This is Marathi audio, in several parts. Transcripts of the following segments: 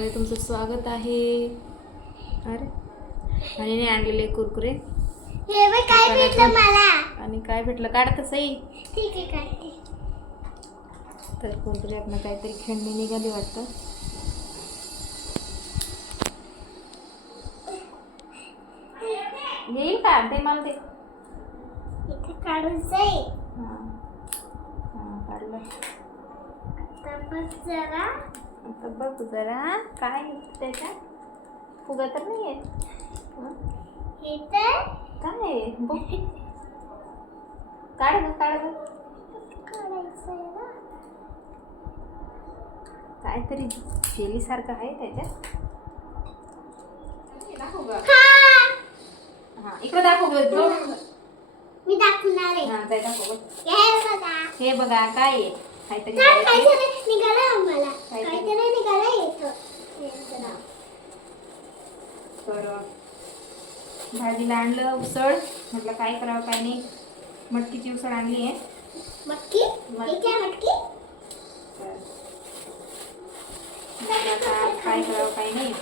चॅनलमध्ये तुमचं स्वागत आहे. अरे आणि आणलेले कुरकुरे. काय भेटलं मला? आणि काय भेटलं? काढत सई. ठीक आहे काढते. तर कोणतरी आपण काहीतरी खेळणी निघाली वाटतं. येईल का? ते मला ते. इथे काढून जाईल हां. हां काढलं. जरा. आता बघ जरा काय त्याच्यात? फुगा तर नाही आहे हं? हे तर? काय? आहे बघ. काढ गं काढ गं. काहीतरी जेलीसारखं आहे त्याच्यात. दाखव गं. हा. हा इकडे दाखव गं, मी दाखवणार आहे. हा जाय दाखव. हे हे बघा काय आहे? काहीतरी निघालं आम्हाला. काहीतरी. काहीतरी निघालं येतं. तर भाजीला आणलं उसळ. म्हटलं काय करावं काय नाही. मटकीची उसळ आणली आहे. मटकी? काय मटकी? काय करावं काय नाही.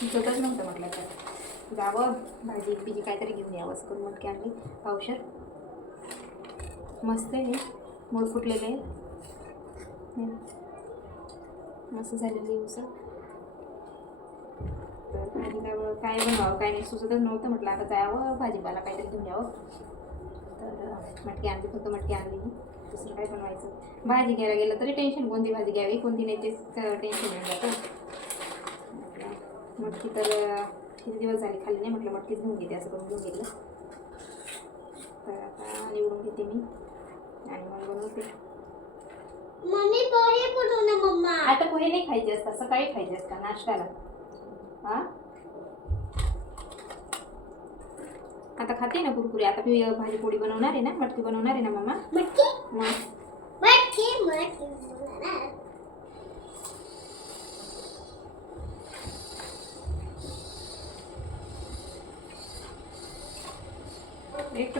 सुचतच नव्हतं म्हटलं तर. जावं. भाजी बिजी काहीतरी घेऊन यावं करून मटकी आणली. पावशर मस्त आहे. मूळ फुटलेले असं झालेलं मस्त तर काय बनवावं काय नाही. सुचतच नव्हतं म्हटलं आता जावं भाजीपाला काहीतरी घेऊन यावं. तर मटकी आणली फक्त मटकी आणली. मी दुसरं काय बनवायचं? भाजी घ्यायला गेलं तरी टेन्शन कोणती भाजी घ्यावी कोणती नाही तेच टेन्शन येऊन जातं. मटकी तर किती दिवस झाले खाल्ली नाही म्हटलं मटकीच घेऊन घेते असं करून घेऊन घेतलं तर आता निवडून घेते मी. आणि मग बनवते. मम्मी पोहे बनव ना मम्मा. आता पोहे नाही खायचे असतात सकाळी खायचे असतात नाश्त्याला. हा? आता खाते ना कुरकुरे आता मी भाजी पोळी बनवणार आहे ना मटकी बनवणार आहे ना मम्मा? मटकी? मटकी मटकी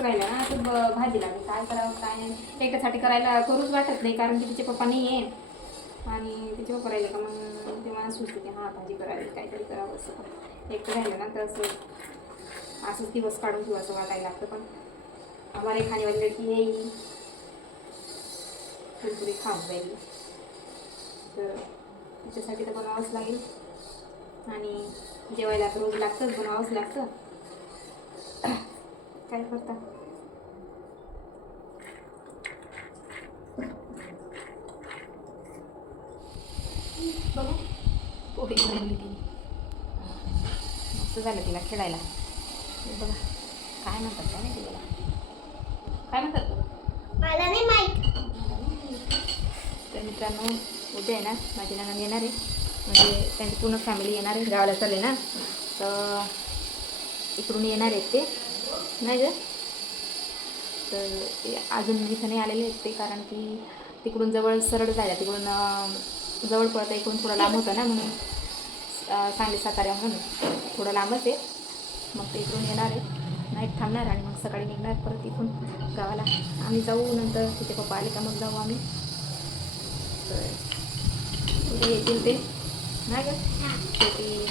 राहिला ना असं ब- भाजी काय करावं काय नाही. एकट्यासाठी करायला करूच वाटत नाही कारण की तिचे पप्पा नाही आहे आणि तिचे पप्पा राहिले का मग तेव्हा सुचते की हां भाजी करावी काहीतरी करावं असं. एकटं राहिलं ना तर असं असंच दिवस काढून किंवा असं वाटायला लागतं पण. आम्हाला खाने वाली लड़की है ही खाऊन जाईल तर तिच्यासाठी तर बनवावंच लागेल. आणि जेवायला तर रोज लागतंच बनवावंच लागतं. काय करता? बघू पोहे बनवली तिने मस्त झालं तिला खेळायला. बघा काय म्हणतात काय माहिती तिला? काय म्हणतात? मला नाही माहीत. तर मित्रांनो उद्या आहे ना माझी नंद येणार आहे. म्हणजे त्यांची पूर्ण फॅमिली येणार आहे. गावाला चालले ना. तर इकडून येणार आहेत ते. नाही ग. तर ते अजून इथं नाही आलेले आहेत ते कारण की तिकडून जवळ सरळ जायला तिकडून जवळ पडतं इकडून थोडं लांब होतं ना म्हणून सांगली साताऱ्या म्हणून. थोडं लांबच आहे. मग ते इकडून येणार आहे. नाईट थांबणार आणि मग सकाळी निघणार परत इथून गावाला. आम्ही जाऊ नंतर तिचे पप्पा आले का मग जाऊ आम्ही. तर उद्या येतील ते. नाही का शेती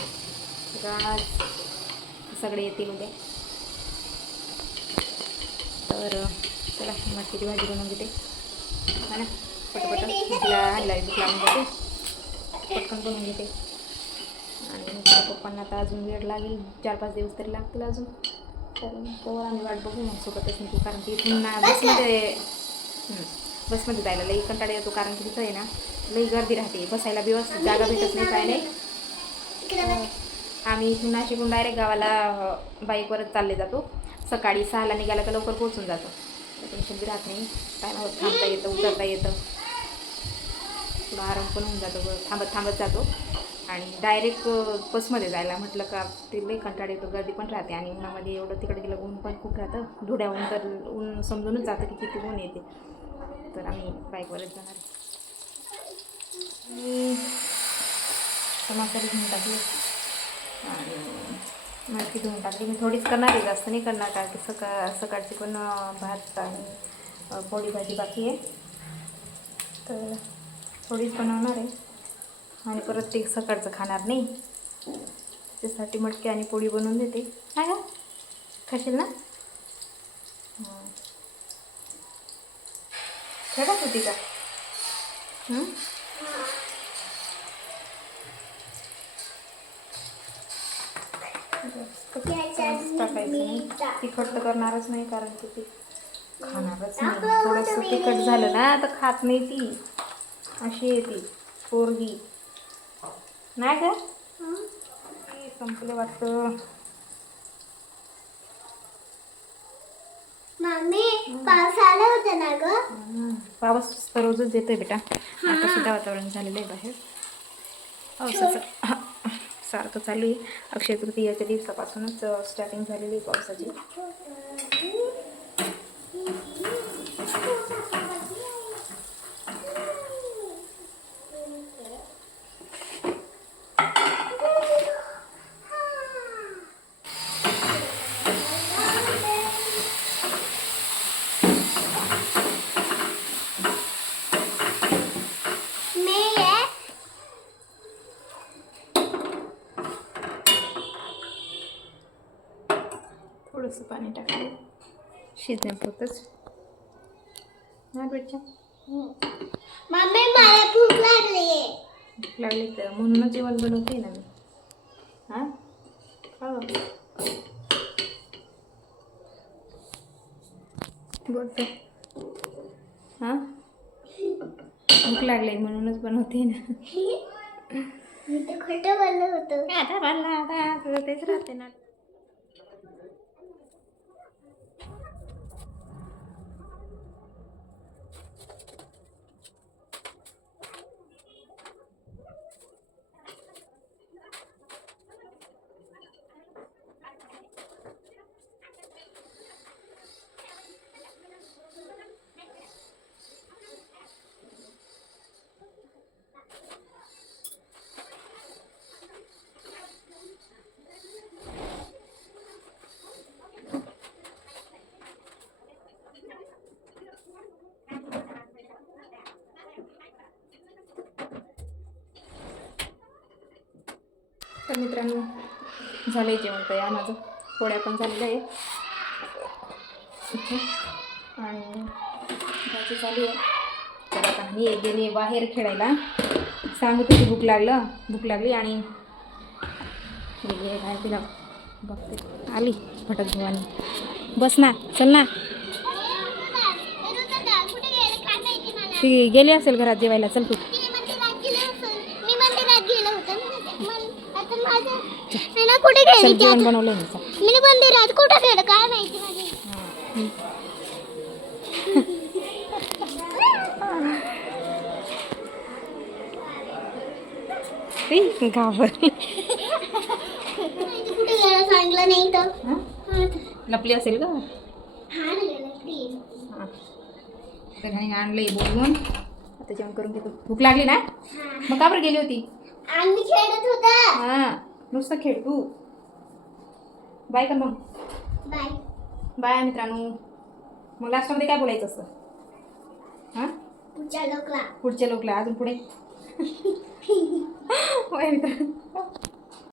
राज सगळे येतील उद्या. तर चला मटकीची भाजी बनवून घेते. हा ना पटपट. तिला हल्ला भूक लावून घेते. पटकन बनवून घेते. आणि पप्पांना आता अजून वेळ लागेल. चार पाच दिवस तरी लागतील अजून. तर तेव्हा आम्ही वाट बघू मग सोबतच निघू कारण की इथून बसमध्ये बसमध्ये जायला लई कंटाळा येतो कारण की तिथं आहे ना लई गर्दी राहते. बसायला दिवस जागा भेटत नाही काय नाही. आम्ही इथून नाशिकहून डायरेक्ट गावाला बाईकवरच चालले जातो. सकाळी सहाला निघाला का लवकर पोहोचून जातो. टेन्शन बी राहत नाही. टायमावर थांबता येतं उतरता येतं. थोडा आराम पण होऊन जातो. थांबत थांबत जातो. आणि डायरेक्ट बसमध्ये जायला म्हटलं का ते लई कंटाळ येतो गर्दी पण राहते. आणि उन्हामध्ये एवढं तिकडे गेलं ऊन पण खूप राहतं. धुड्या ऊन तर ऊन समजूनच जातं की किती ऊन येते. तर आम्ही बाईकवरच जाणार आणि टमाटर घेऊन टाकले आणि मटकी धुवून टाकली मी थोडीच करणार आहे जास्त नाही करणार कारण की सका सकाळची पण भात आणि पोळी भाजी बाकी आहे. तर थोडीच बनवणार आहे. आणि परत ते सकाळचं खाणार नाही. त्याच्यासाठी मटकी आणि पोळी बनवून देते. नाही का? खाशील ना? खेळत होती का हं? जास्त टाकायचं. तिखट तर करणारच नाही कारण की ती खाणारच नाही. थोडंसं तिखट झालं ना तर खात नाही ती. अशी आहे ती पोरगी. नाही का संपले वाटतं. मम्मी पाऊस आला होता ना ग. पाऊस तर रोजच येतोय बेटा. आता सुद्धा वातावरण झालेलं आहे बाहेर. पावसाचं सारखं चालू आहे. अक्षय तृतीयाच्या दिवसापासूनच स्टार्टिंग झालेली आहे पावसाची मी आहे थोडंसं पाणी टाकलं. शिजण्यापुरतंच नाही बेटच्या मम्मी मला भूक लागली आहे भूक लागली तर. म्हणूनच जेवण बनवते ना मी. हां? हो. बोलतो हां? भूक लागली म्हणूनच बनवते ना. मी तर खोटं बोललो होतो. आता बनला आता तेच राहते ना. तर मित्रांनो. झालं जेवण तयार. माझं पोळ्या पण झालेल्या आहे. आणि भाजी चालू आहे. तर आता मी गेली बाहेर खेळायला. सांगत होती भूक लागलं. भूक लागली आणि गेली आहे काय तिला बघते. आली भटक भवानी बस ना चल ना. ती गेली असेल घरात जेवायला. चल तू ती मंदिरात गेलं असेल मी मंदिरात गेलो होतो ना मन- आता माझं मी ना कुठे गेली ती जेवण आता? बनवलं मी चल. मी मंदिरात कुठे गेलं काय माहिती माझी? हां घाबरली माहिती कुठे गेलं? सांगलं नाही तर हां? हा तर. लपली असेल का? हा ना गेलं प्लीज हां. तर ह्याने आणलंय बोलवून आता जेवण करून घेतो. भूक लागली ना? हा. मग का बरं गेली होती? आम्ही खेळत होता. नुसतं खेळ तू. बाय कर मग बाय बाय मित्रांनो. मग लास्टमध्ये काय बोलायचं असतं हां? पुढच्या लोकला. पुढच्या लोकला अजून पुढे. होय मित्रांनो.